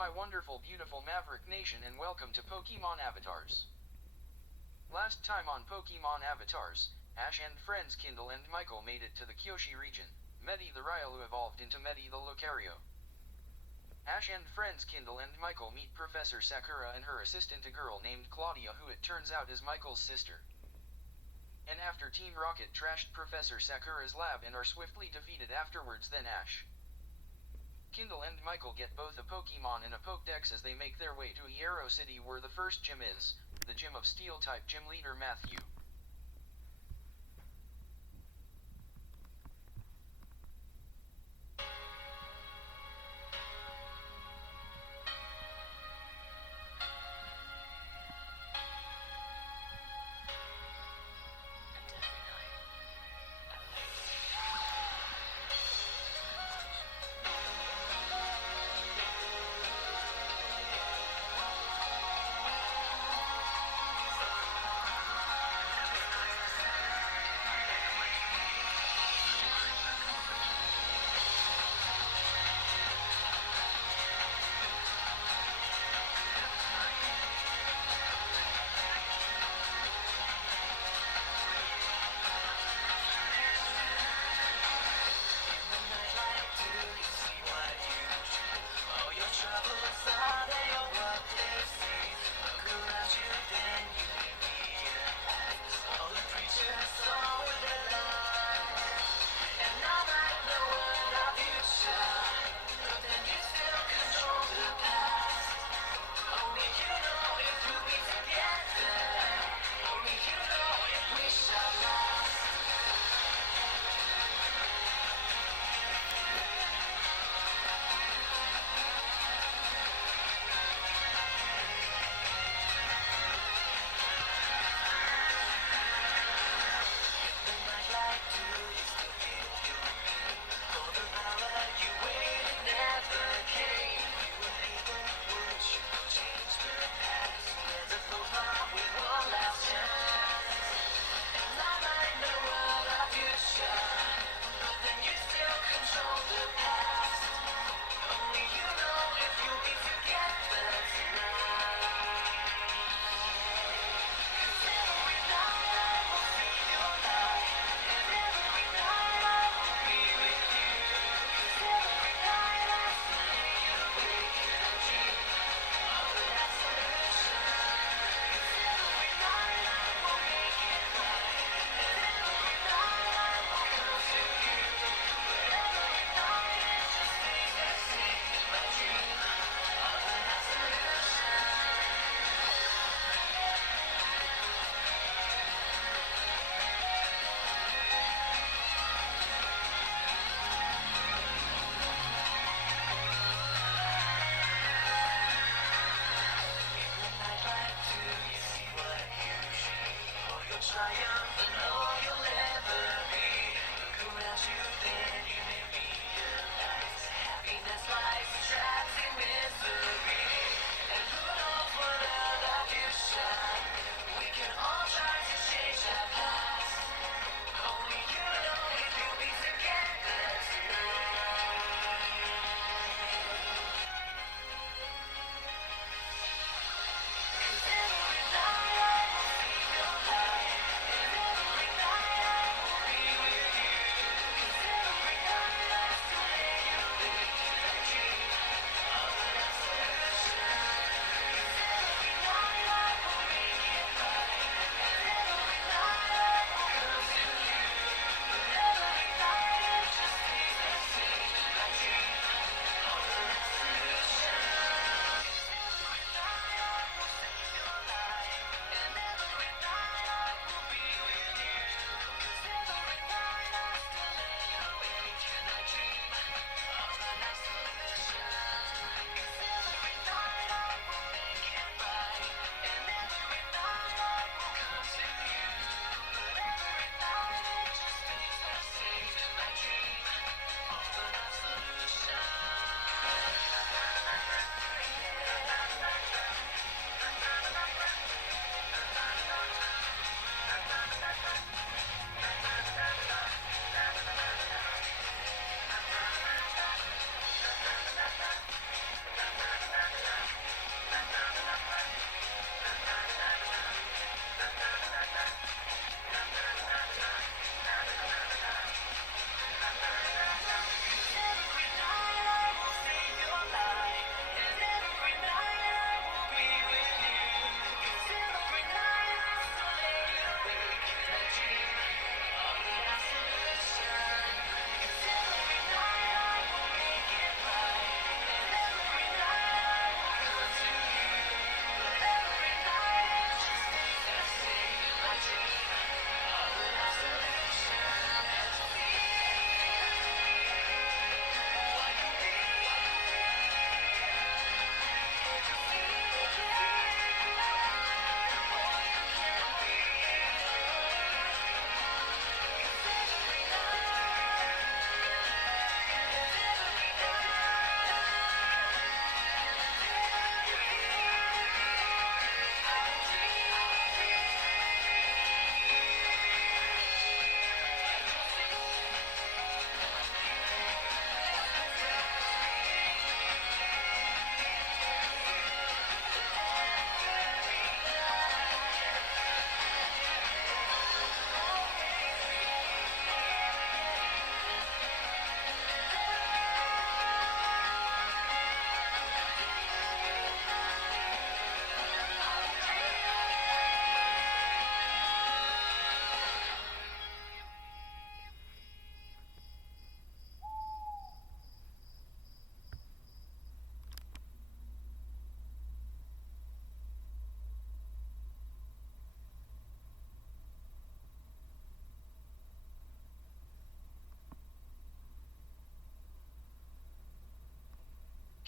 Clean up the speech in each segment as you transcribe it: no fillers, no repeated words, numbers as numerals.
my wonderful beautiful Maverick Nation, and welcome to Pokemon Avatars. Last time on Pokemon Avatars, Ash and friends Kindle and Michael made it to the Kyoshi region. Medi the Railu evolved into Medi the Lucario. Ash and friends Kindle and Michael meet Professor Sakura and her assistant, a girl named Claudia, who it turns out is Michael's sister. And after Team Rocket trashed Professor Sakura's lab and are swiftly defeated afterwards, then Ash, Kindle and Michael get both a Pokemon and a Pokédex as they make their way to Hierro City, where the first gym is, the gym of Steel-type gym leader Matthew.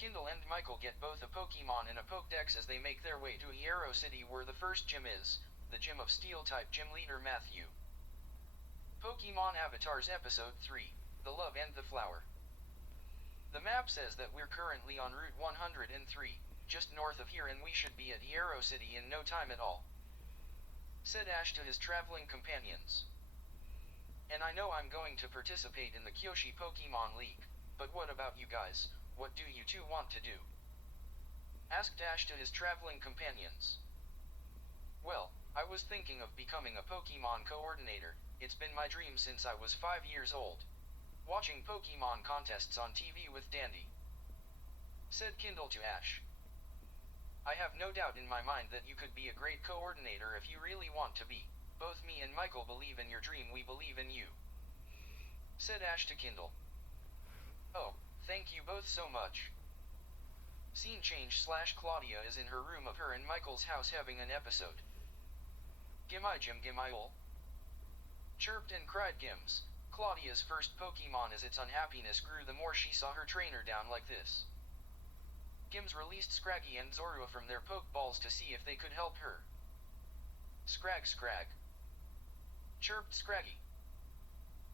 Kindle and Michael get both a Pokemon and a Pokédex as they make their way to Hierro City, where the first gym is, the Gym of Steel-type Gym Leader Matthew. Pokemon Avatars Episode 3, The Love and the Flower. The map says that we're currently on Route 103, just north of here, and we should be at Hierro City in no time at all, said Ash to his traveling companions. And I know I'm going to participate in the Kyoshi Pokemon League, but what about you guys? What do you two want to do? Asked Ash to his traveling companions. Well, I was thinking of becoming a Pokemon coordinator. It's been my dream since I was 5 years old. Watching Pokemon contests on TV with Dandy, said Kindle to Ash. I have no doubt in my mind that you could be a great coordinator if you really want to be. Both me and Michael believe in your dream, we believe in you, said Ash to Kindle. Oh, thank you both so much. Scene change / Claudia is in her room of her and Michael's house having an episode. Gimme Jim Gimme-ol, chirped and cried Gims. Claudia's first Pokemon as its unhappiness grew the more she saw her trainer down like this. Gims released Scraggy and Zorua from their Pokeballs to see if they could help her. Scrag Scrag, chirped Scraggy.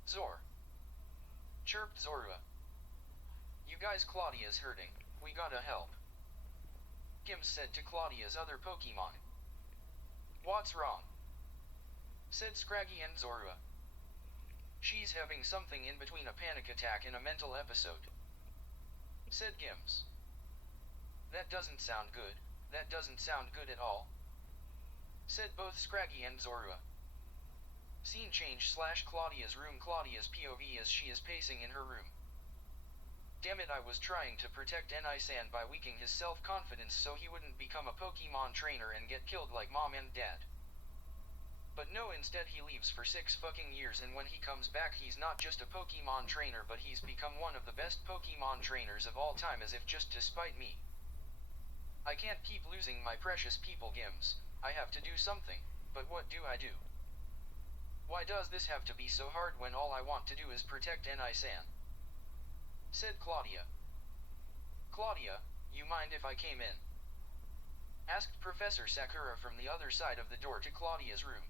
Zor, chirped Zorua. You guys, Claudia's hurting, we gotta help, Gims said to Claudia's other Pokemon. What's wrong? Said Scraggy and Zorua. She's having something in between a panic attack and a mental episode, said Gims. That doesn't sound good, that doesn't sound good at all, said both Scraggy and Zorua. Scene change / Claudia's room. Claudia's POV as she is pacing in her room. Damn it, I was trying to protect Ni-san by weakening his self-confidence so he wouldn't become a Pokemon trainer and get killed like mom and dad. But no, instead he leaves for 6 fucking years, and when he comes back he's not just a Pokemon trainer but he's become one of the best Pokemon trainers of all time, as if just to spite me. I can't keep losing my precious people, Gims. I have to do something, but what do I do? Why does this have to be so hard when all I want to do is protect Ni-san? Said Claudia. Claudia, you mind if I came in? Asked Professor Sakura from the other side of the door to Claudia's room.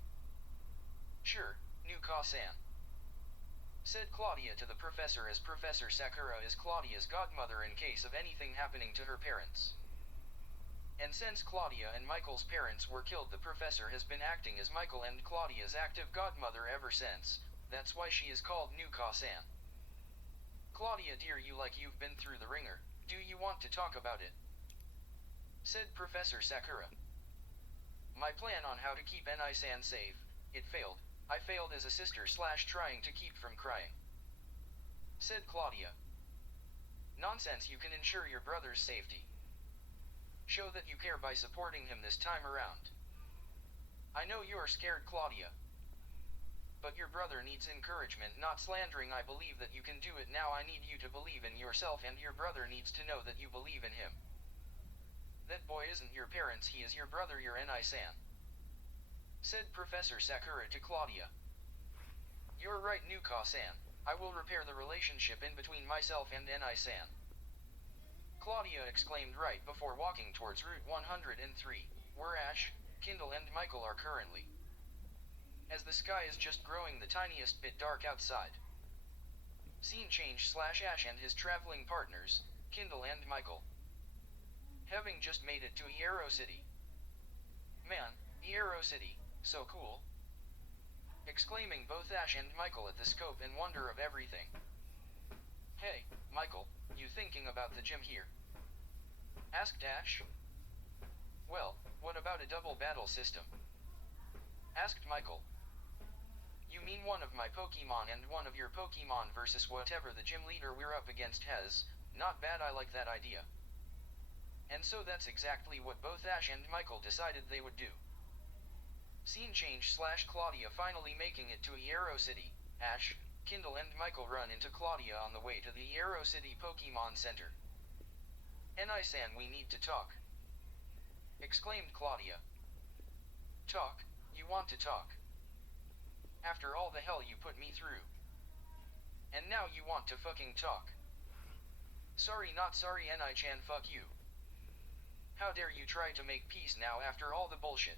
Sure, Nuka-san, said Claudia to the professor, as Professor Sakura is Claudia's godmother in case of anything happening to her parents. And since Claudia and Michael's parents were killed, the professor has been acting as Michael and Claudia's active godmother ever since. That's why she is called Nuka-san. Claudia dear, you like you've been through the ringer, do you want to talk about it? Said Professor Sakura. My plan on how to keep Ni-san safe, it failed. I failed as a sister / trying to keep from crying, said Claudia. Nonsense, you can ensure your brother's safety. Show that you care by supporting him this time around. I know you're scared, Claudia, but your brother needs encouragement, not slandering. I believe that you can do it now. I need you to believe in yourself, and your brother needs to know that you believe in him. That boy isn't your parents, he is your brother, your Ni-san, said Professor Sakura to Claudia. You're right, Nuka-san. I will repair the relationship in between myself and Ni-san, Claudia exclaimed right before walking towards Route 103, where Ash, Kindle and Michael are currently, as the sky is just growing the tiniest bit dark outside. Scene change / Ash and his traveling partners, Kindle and Michael, having just made it to Hierro City. Man, Hierro City, so cool, exclaiming both Ash and Michael at the scope and wonder of everything. Hey, Michael, you thinking about the gym here? Asked Ash. Well, what about a double battle system? Asked Michael. You mean one of my Pokemon and one of your Pokemon versus whatever the gym leader we're up against has? Not bad, I like that idea. And so that's exactly what both Ash and Michael decided they would do. Scene change / Claudia finally making it to Hierro City. Ash, Kindle and Michael run into Claudia on the way to the Hierro City Pokemon Center. Ni-san, we need to talk, exclaimed Claudia. Talk? You want to talk? After all the hell you put me through. And now you want to fucking talk? Sorry, not sorry, Ni-chan, fuck you. How dare you try to make peace now after all the bullshit?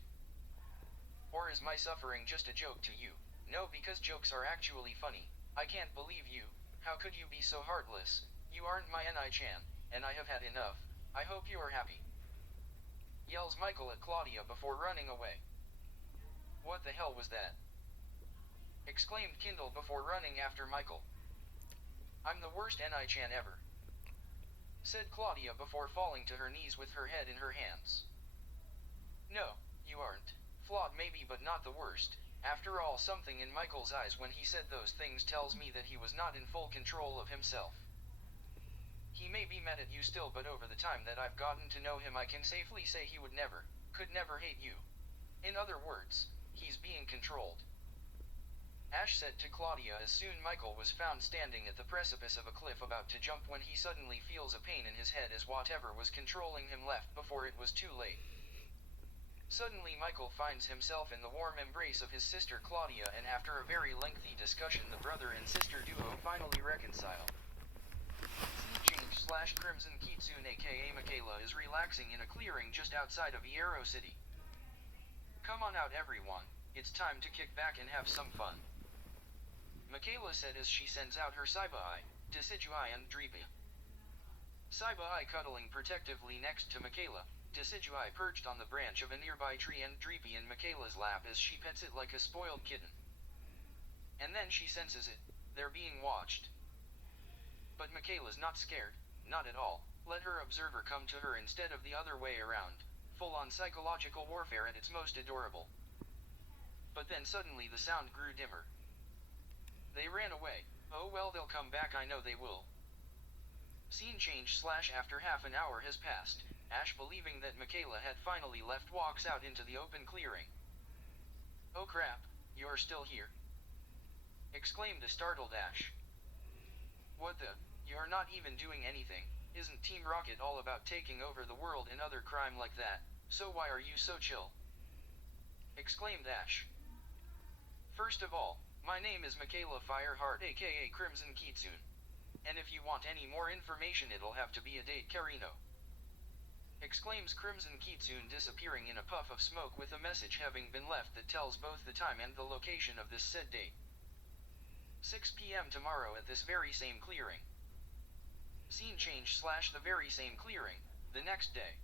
Or is my suffering just a joke to you? No, because jokes are actually funny. I can't believe you. How could you be so heartless? You aren't my Ni-chan, and I have had enough. I hope you are happy. Yells Michael at Claudia before running away. What the hell was that? Exclaimed Kindle before running after Michael. I'm the worst Ni-chan ever, said Claudia before falling to her knees with her head in her hands. No, you aren't. Flawed maybe, but not the worst. After all, something in Michael's eyes when he said those things tells me that he was not in full control of himself. He may be mad at you still, but over the time that I've gotten to know him, I can safely say he would never, could never hate you. In other words, he's being controlled. Ash said to Claudia as soon Michael was found standing at the precipice of a cliff about to jump when he suddenly feels a pain in his head as whatever was controlling him left before it was too late. Suddenly Michael finds himself in the warm embrace of his sister Claudia, and after a very lengthy discussion the brother and sister duo finally reconcile. Scene change / Crimson Kitsune aka Michaela is relaxing in a clearing just outside of Iero City. Come on out everyone, it's time to kick back and have some fun, Michaela said as she sends out her Saibai, Decidueye and Dreepy. Saibai cuddling protectively next to Michaela, Decidueye perched on the branch of a nearby tree and Dreepy in Michaela's lap as she pets it like a spoiled kitten. And then she senses it, they're being watched. But Michaela's not scared, not at all. Let her observer come to her instead of the other way around, full-on psychological warfare at its most adorable. But then suddenly the sound grew dimmer. They ran away. Oh well, they'll come back, I know they will. Scene change / after half an hour has passed, Ash, believing that Michaela had finally left, walks out into the open clearing. Oh crap, you're still here, exclaimed a startled Ash. What the? You're not even doing anything. Isn't Team Rocket all about taking over the world and other crime like that? So why are you so chill? Exclaimed Ash. First of all, my name is Michaela Fireheart aka Crimson Kitsune. And if you want any more information it'll have to be a date, Carino. Exclaims Crimson Kitsune, disappearing in a puff of smoke with a message having been left that tells both the time and the location of this said date. 6 p.m. tomorrow at this very same clearing. Scene change / the very same clearing, the next day.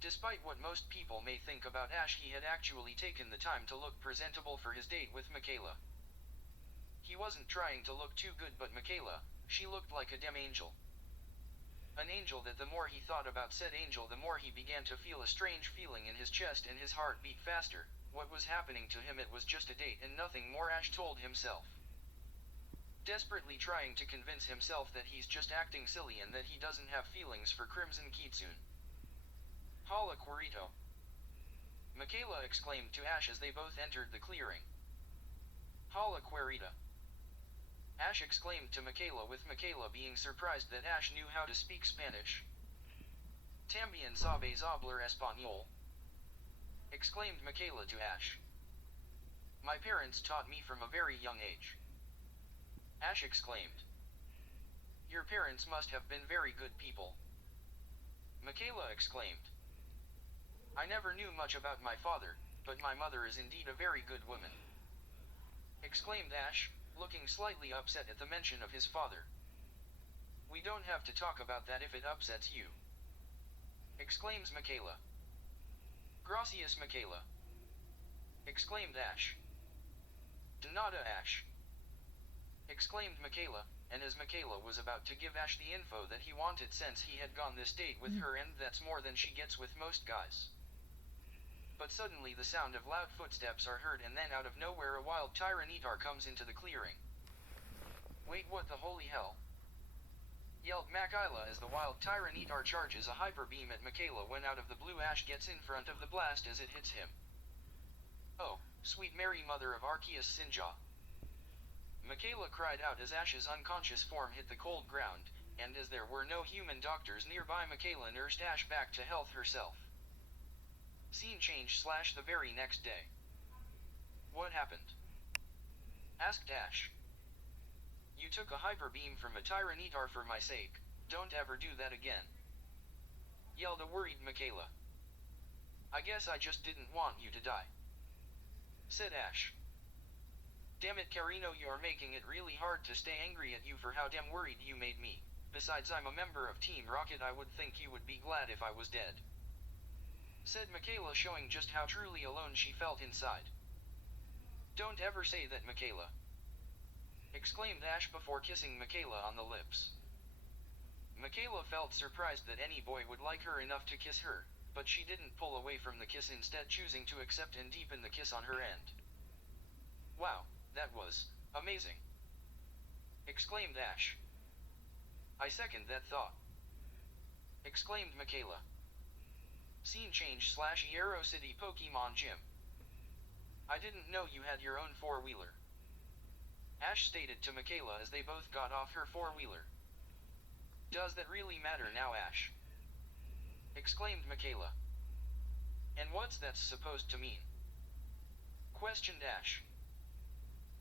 Despite what most people may think about Ash, he had actually taken the time to look presentable for his date with Michaela. He wasn't trying to look too good, but Michaela, she looked like a damn angel. An angel that the more he thought about said angel the more he began to feel a strange feeling in his chest and his heart beat faster. What was happening to him? It was just a date and nothing more, Ash told himself. Desperately trying to convince himself that he's just acting silly and that he doesn't have feelings for Crimson Kitsune. Hala Quirito, Michaela exclaimed to Ash as they both entered the clearing. Hala Quirita, Ash exclaimed to Michaela, with Michaela being surprised that Ash knew how to speak Spanish. También sabes hablar español, exclaimed Michaela to Ash. My parents taught me from a very young age, Ash exclaimed. Your parents must have been very good people, Michaela exclaimed. I never knew much about my father, but my mother is indeed a very good woman, exclaimed Ash, looking slightly upset at the mention of his father. We don't have to talk about that if it upsets you, exclaims Michaela. Gracias, Michaela, exclaimed Ash. De nada, Ash, exclaimed Michaela, and as Michaela was about to give Ash the info that he wanted since he had gone this date with her, and that's more than she gets with most guys. But suddenly the sound of loud footsteps are heard, and then out of nowhere a wild Tyranitar comes into the clearing. Wait, what the holy hell? Yelled Makayla as the wild Tyranitar charges a hyper beam at Michaela when out of the blue Ash gets in front of the blast as it hits him. Oh, sweet Mary Mother of Arceus Sinja, Michaela cried out as Ash's unconscious form hit the cold ground, and as there were no human doctors nearby, Michaela nursed Ash back to health herself. Scene change / the very next day. What happened? Asked Ash. You took a hyper beam from a Tyranitar for my sake, Don't ever do that again, yelled a worried Michaela. I guess I just didn't want you to die, said Ash. Damn it, Carino, you're making it really hard to stay angry at you for how damn worried you made me. Besides, I'm a member of Team Rocket. I would think you would be glad if I was dead, said Michaela, showing just how truly alone she felt inside. Don't ever say that, Michaela, exclaimed Ash before kissing Michaela on the lips. Michaela felt surprised that any boy would like her enough to kiss her, but she didn't pull away from the kiss, instead choosing to accept and deepen the kiss on her end. Wow, that was amazing, exclaimed Ash. I second that thought, exclaimed Michaela. Scene change / Yarrow City Pokemon Gym. I didn't know you had your own four-wheeler, Ash stated to Michaela as they both got off her four-wheeler. Does that really matter now, Ash? Exclaimed Michaela. And what's that supposed to mean? Questioned Ash.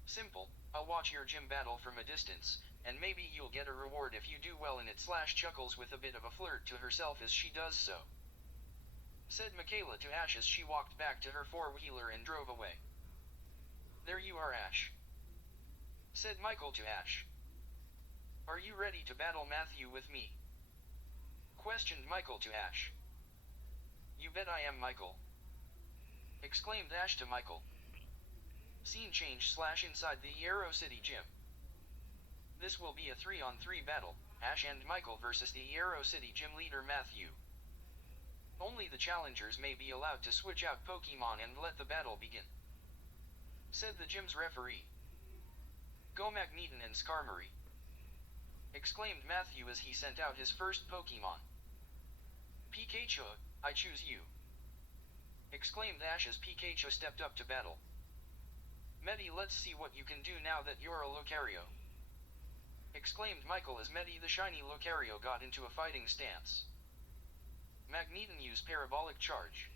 Simple, I'll watch your gym battle from a distance, and maybe you'll get a reward if you do well in it / chuckles with a bit of a flirt to herself as she does so, said Michaela to Ash as she walked back to her four-wheeler and drove away. There you are, Ash, said Michael to Ash. Are you ready to battle Matthew with me? Questioned Michael to Ash. You bet I am, Michael, exclaimed Ash to Michael. Scene change / inside the Yarrow City Gym. This will be a 3-on-3 battle, Ash and Michael versus the Yarrow City Gym leader Matthew. Only the challengers may be allowed to switch out Pokemon and let the battle begin, said the gym's referee. Go Magneton and Skarmory, exclaimed Matthew as he sent out his first Pokemon. Pikachu, I choose you, exclaimed Ash as Pikachu stepped up to battle. Medi, let's see what you can do now that you're a Lucario, exclaimed Michael as Medi the shiny Lucario got into a fighting stance. Magneton, use Parabolic Charge,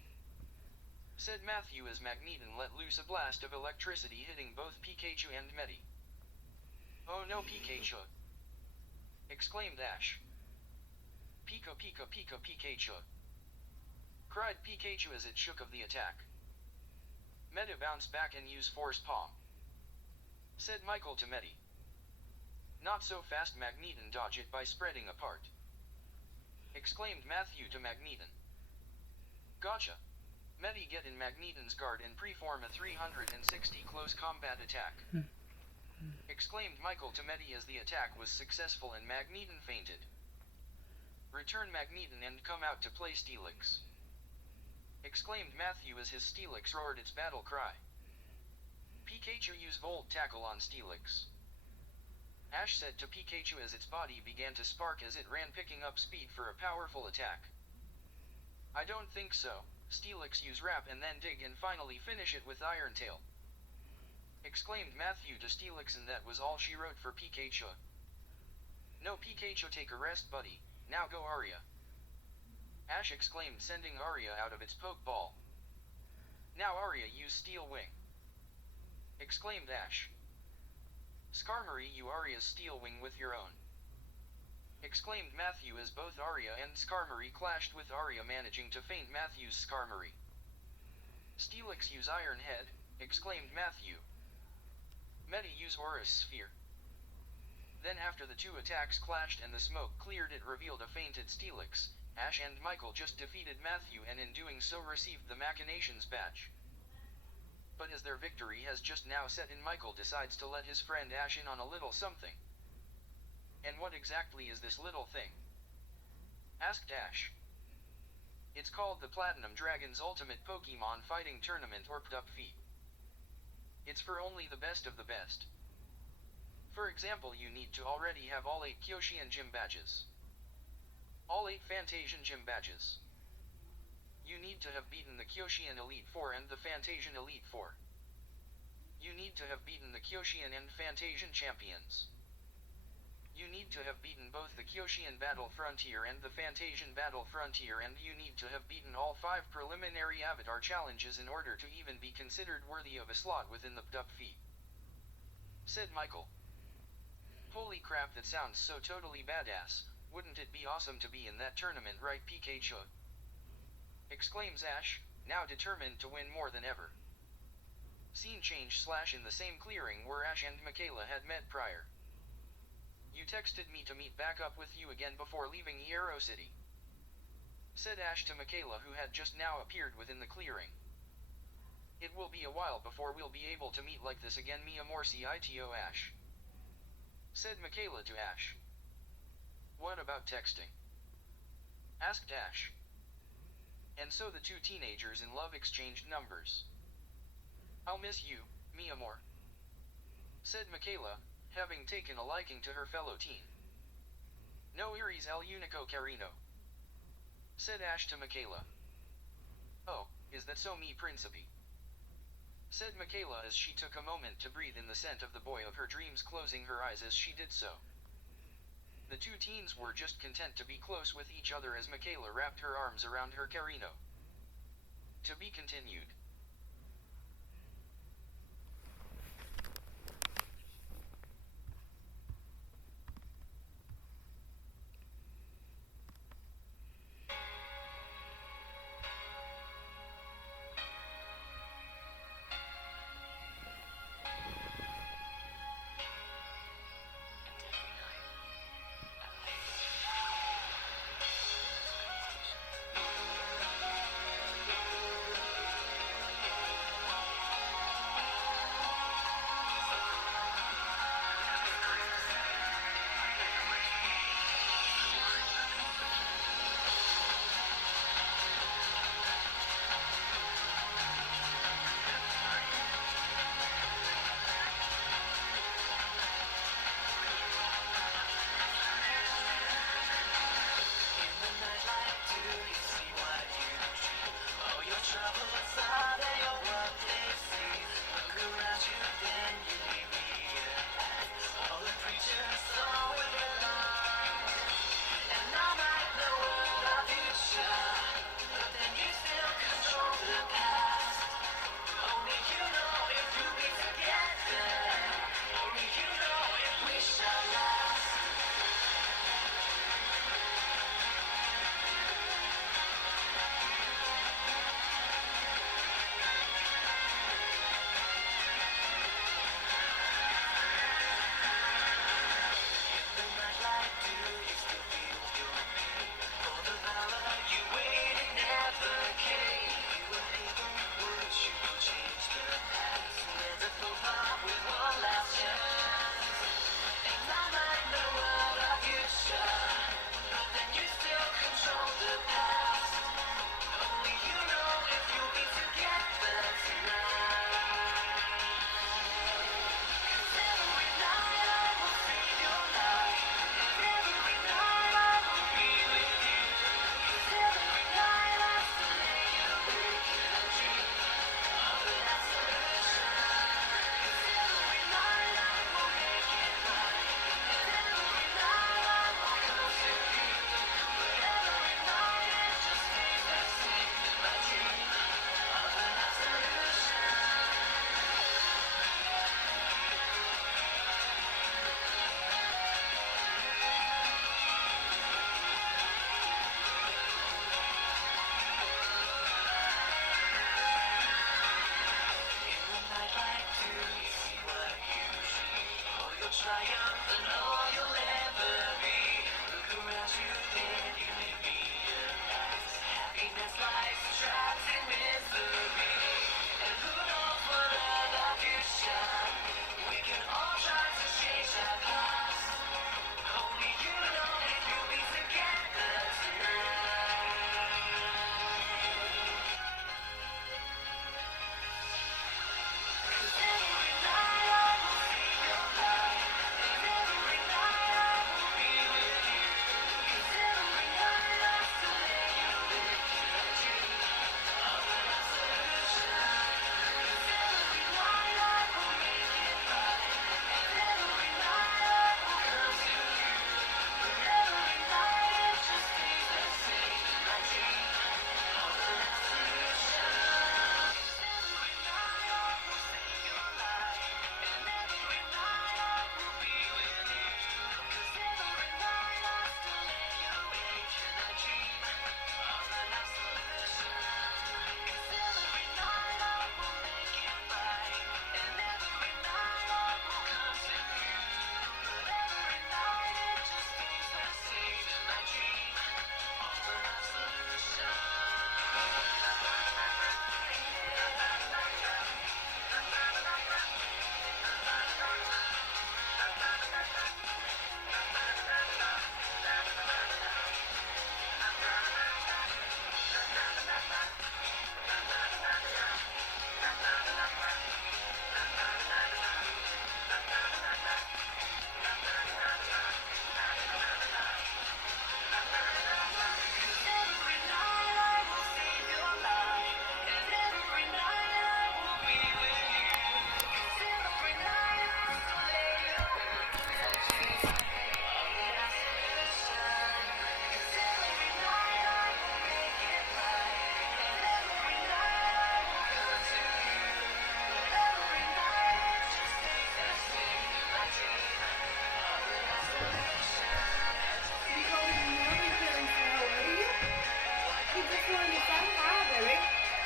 said Matthew as Magneton let loose a blast of electricity hitting both Pikachu and Medi. Oh no, Pikachu, exclaimed Ash. Pika Pika Pika Pikachu, cried Pikachu as it shook of the attack. Medi, bounce back and use Force Palm, said Michael to Medi. Not so fast, Magneton, dodge it by spreading apart, exclaimed Matthew to Magneton. Gotcha. Medi, get in Magneton's guard and preform a 360 close combat attack, exclaimed Michael to Medi as the attack was successful and Magneton fainted. Return Magneton and come out to play Steelix, exclaimed Matthew as his Steelix roared its battle cry. Pikachu, use Volt Tackle on Steelix, Ash said to Pikachu as its body began to spark as it ran, picking up speed for a powerful attack. I don't think so. Steelix, use Wrap and then Dig and finally finish it with Iron Tail, exclaimed Matthew to Steelix, and that was all she wrote for Pikachu. No, Pikachu, take a rest, buddy. Now go, Aria, Ash exclaimed, sending Aria out of its Pokeball. Now Aria, use Steel Wing, exclaimed Ash. Skarmory, you Aria's Steel Wing with your own, exclaimed Matthew as both Aria and Skarmory clashed with Aria managing to feint Matthew's Skarmory. Steelix, use Iron Head, exclaimed Matthew. Medi, use Aura's Sphere. Then after the two attacks clashed and the smoke cleared, it revealed a fainted Steelix. Ash and Michael just defeated Matthew and in doing so received the Machinations badge. But as their victory has just now set in, Michael decides to let his friend Ash in on a little something. And what exactly is this little thing? Asked Ash. It's called the Platinum Dragon's Ultimate Pokemon Fighting Tournament, or PUBG. It's for only the best of the best. For example, you need to already have all 8 Kyoshian Gym badges, all 8 Fantasian Gym badges. You need to have beaten the Kyoshian Elite Four and the Fantasian Elite Four. You need to have beaten the Kyoshian and Fantasian champions. You need to have beaten both the Kyoshian Battle Frontier and the Fantasian Battle Frontier, and you need to have beaten all 5 preliminary Avatar challenges in order to even be considered worthy of a slot within the PUBG, said Michael. Holy crap, that sounds so totally badass. Wouldn't it be awesome to be in that tournament, right, Pikachu? Exclaims Ash, now determined to win more than ever. Scene change / in the same clearing where Ash and Michaela had met prior. You texted me to meet back up with you again before leaving Hierro City, said Ash to Michaela, who had just now appeared within the clearing. It will be a while before we'll be able to meet like this again, mi amor, cito Ash, said Michaela to Ash. What about texting? Asked Ash. And so the two teenagers in love exchanged numbers. I'll miss you, mi amor, said Michaela, having taken a liking to her fellow teen. No iris el unico carino, said Ash to Michaela. Oh, is that so, mi principe? Said Michaela as she took a moment to breathe in the scent of the boy of her dreams, closing her eyes as she did so. The two teens were just content to be close with each other as Michaela wrapped her arms around her carino. To be continued.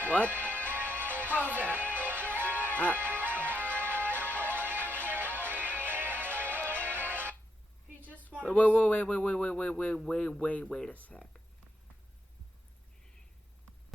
What? How's that? He just wanted. Wait a sec.